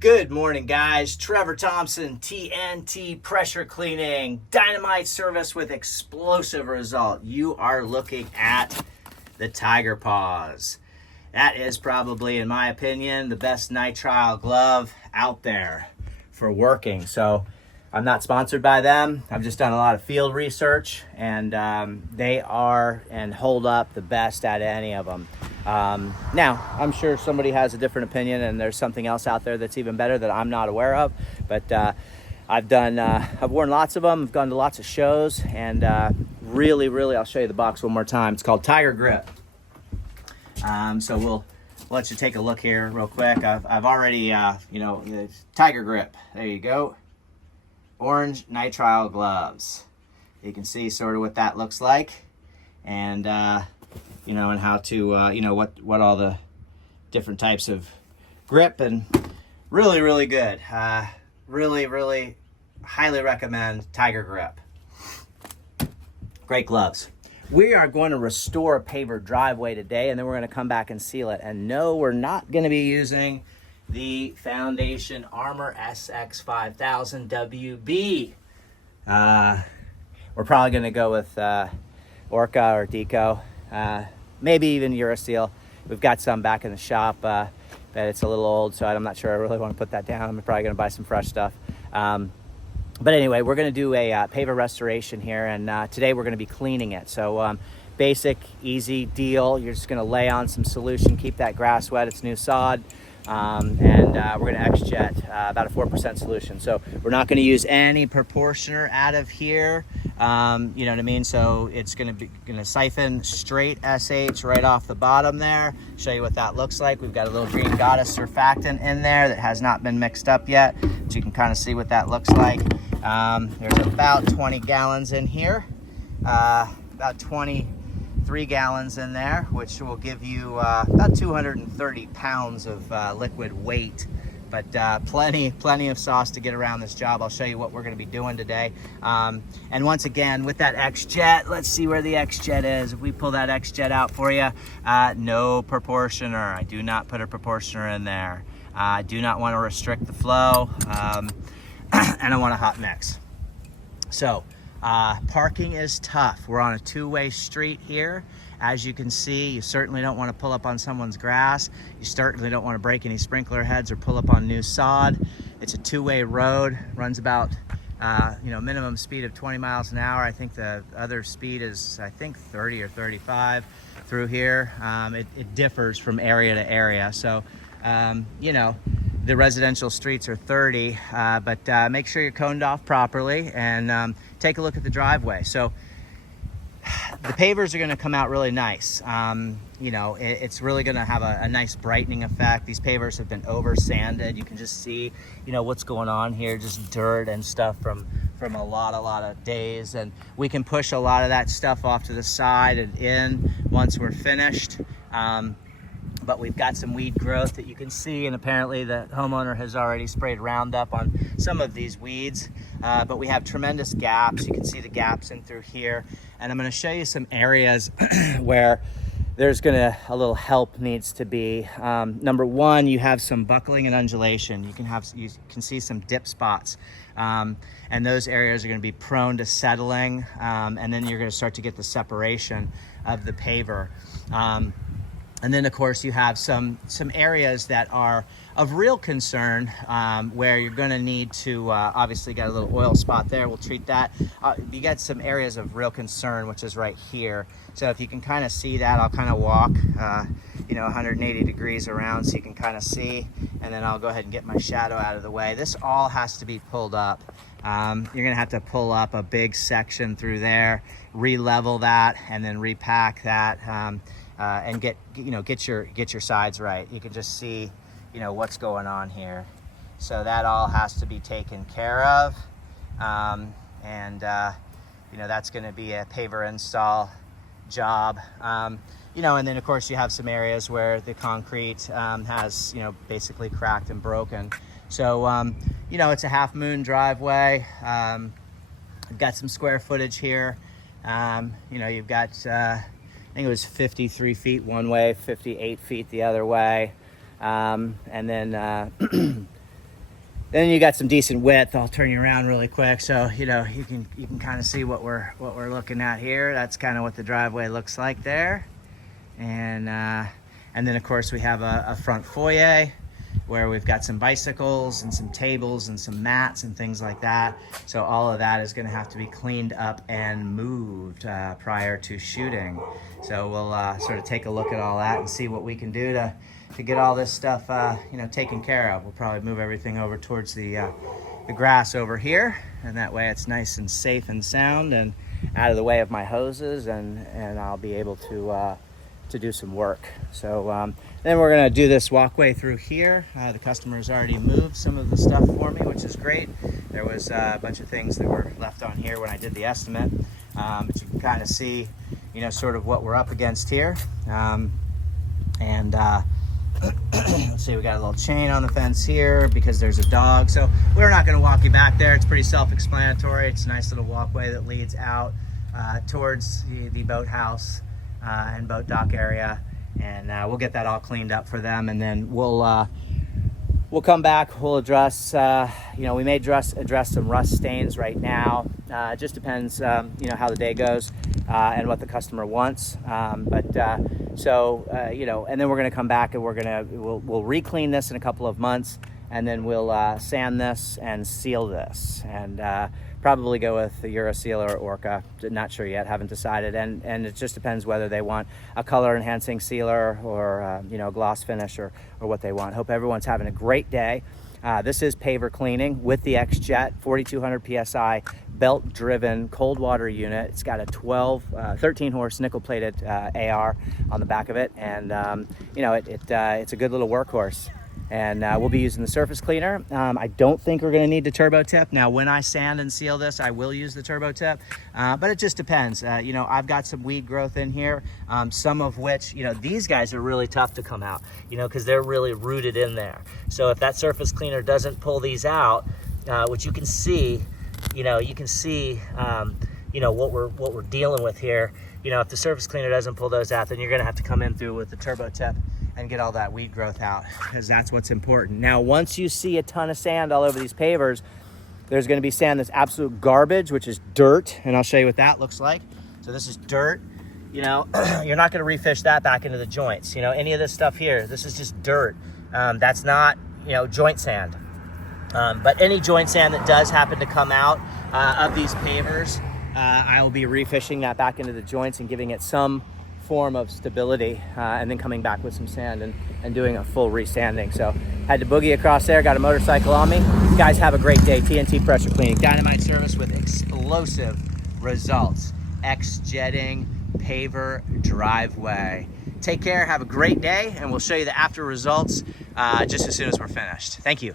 Good morning, guys. Trevor Thompson, TNT Pressure Cleaning, dynamite service with explosive result. You are looking at the Tiger Paws. That is probably, in my opinion, the best nitrile glove out there for working. So I'm not sponsored by them. I've just done a lot of field research, and they are and hold up the best out of any of them. Now, I'm sure somebody has a different opinion, and there's something else out there that's even better that I'm not aware of. But I've worn lots of them. I've gone to lots of shows, and really, I'll show you the box one more time. It's called Tiger Grip. So we'll let you take a look here real quick. I've already, the Tiger Grip. There you go. Orange nitrile gloves. You can see sort of what that looks like, and and how to what all the different types of grip, and really good. Really highly recommend Tiger Grip. Great gloves. We are going to restore a Paver driveway today, and then we're going to come back and seal it. And no, we're not going to be using the Foundation Armor SX5000 WB. We're probably going to go with Orca or Deco, maybe even Urasteel. We've got some back in the shop, but it's a little old, so I'm not sure I really want to put that down. I'm probably going to buy some fresh stuff. But anyway, we're going to do a Paver restoration here, and today we're going to be cleaning it. So basic, easy deal. You're just going to lay on some solution, keep that grass wet. It's new sod. And we're going to Xjet about a 4% solution. So we're not going to use any proportioner out of here. You know what I mean? So it's going to siphon straight SH right off the bottom there. Show you what that looks like. We've got a little green goddess surfactant in there that has not been mixed up yet, but you can kind of see what that looks like. There's about 20 gallons in here, about 23 gallons in there, which will give you about 230 pounds of liquid weight, but plenty of sauce to get around this job. I'll show you what we're going to be doing today. And once again, with that Xjet, let's see where the Xjet is. If we pull that Xjet out for you, no proportioner. I do not put a proportioner in there. I do not want to restrict the flow, and I want a hot mix. So parking is tough. We're on a two-way street here. As you can see, you certainly don't want to pull up on someone's grass. You certainly don't want to break any sprinkler heads or pull up on new sod. It's a two-way road, runs about minimum speed of 20 miles an hour. I think the other speed is 30 or 35 through here. It differs from area to area. So the residential streets are 30, but make sure you're coned off properly, and take a look at the driveway. So the pavers are going to come out really nice. It's really going to have a nice brightening effect. These pavers have been over sanded. You can just see, what's going on here, just dirt and stuff from a lot of days. And we can push a lot of that stuff off to the side and in once we're finished. But we've got some weed growth that you can see, and apparently the homeowner has already sprayed Roundup on some of these weeds. But we have tremendous gaps. You can see the gaps in through here. And I'm going to show you some areas where there's a little help needs to be. Number one, you have some buckling and undulation. You can see some dip spots. And those areas are going to be prone to settling. And then you're going to start to get the separation of the paver. And then, of course, you have some areas that are of real concern, where you're going to need to obviously got a little oil spot there. We'll treat that. You got some areas of real concern, which is right here. So if you can kind of see that, I'll kind of walk 180 degrees around so you can kind of see, and then I'll go ahead and get my shadow out of the way. This all has to be pulled up. You're going to have to pull up a big section through there, re-level that, and then repack that. And get your sides right. You can just see, what's going on here. So that all has to be taken care of. That's going to be a paver install job. And then of course you have some areas where the concrete has, basically cracked and broken. So, it's a half moon driveway. I've got some square footage here. You've got, I think it was 53 feet one way, 58 feet the other way. And then Then you got some decent width. I'll turn you around really quick, so you know you can kind of see what we're looking at here. That's kind of what the driveway looks like there, and then of course we have a front foyer where we've got some bicycles and some tables and some mats and things like that. So all of that is going to have to be cleaned up and moved prior to shooting. So we'll sort of take a look at all that and see what we can do to get all this stuff you know, taken care of. We'll probably move everything over towards the grass over here, and that way it's nice and safe and sound and out of the way of my hoses, and I'll be able to do some work. So then we're gonna do this walkway through here. The customer's already moved some of the stuff for me, which is great. There was a bunch of things that were left on here when I did the estimate, but you can kind of see, you know, sort of what we're up against here. Let's see, we got a little chain on the fence here because there's a dog. So we're not going to walk you back there. It's pretty self-explanatory. It's a nice little walkway that leads out towards the boathouse and boat dock area, and we'll get that all cleaned up for them, and then we'll come back. We'll address, you know, we may address some rust stains right now. It just depends, you know, how the day goes and what the customer wants. You know, and then we're going to come back and we'll re-clean this in a couple of months, and then we'll sand this and seal this, and probably go with the Euroseal or Orca. Not sure yet, haven't decided, and it just depends whether they want a color enhancing sealer or you know, gloss finish or what they want. Hope everyone's having a great day. This is Paver cleaning with the Xjet 4200 psi belt driven cold water unit. It's got a 13 horse nickel plated AR on the back of it, and you know, it's a good little workhorse. And we'll be using the surface cleaner. I don't think we're gonna need the turbo tip. Now, when I sand and seal this, I will use the turbo tip, but it just depends. You know, I've got some weed growth in here, some of which, you know, these guys are really tough to come out, you know, because they're really rooted in there. So if that surface cleaner doesn't pull these out, which you can see, you know, you know, what we're dealing with here. You know, if the surface cleaner doesn't pull those out, then you're gonna have to come in through with the turbo tip and get all that weed growth out, because that's what's important. Now, once you see a ton of sand all over these pavers, there's gonna be sand that's absolute garbage, which is dirt, and I'll show you what that looks like. So this is dirt. You know, you're not gonna refish that back into the joints. You know, any of this stuff here, this is just dirt. That's not, you know, joint sand. But any joint sand that does happen to come out of these pavers, I will be refishing that back into the joints and giving it some form of stability, and then coming back with some sand and doing a full resanding. So had to boogie across there, got a motorcycle on me. You guys have a great day. TNT Pressure Cleaning, dynamite service with explosive results. Xjetting Paver driveway. Take care, have a great day, and we'll show you the after results just as soon as we're finished. Thank you.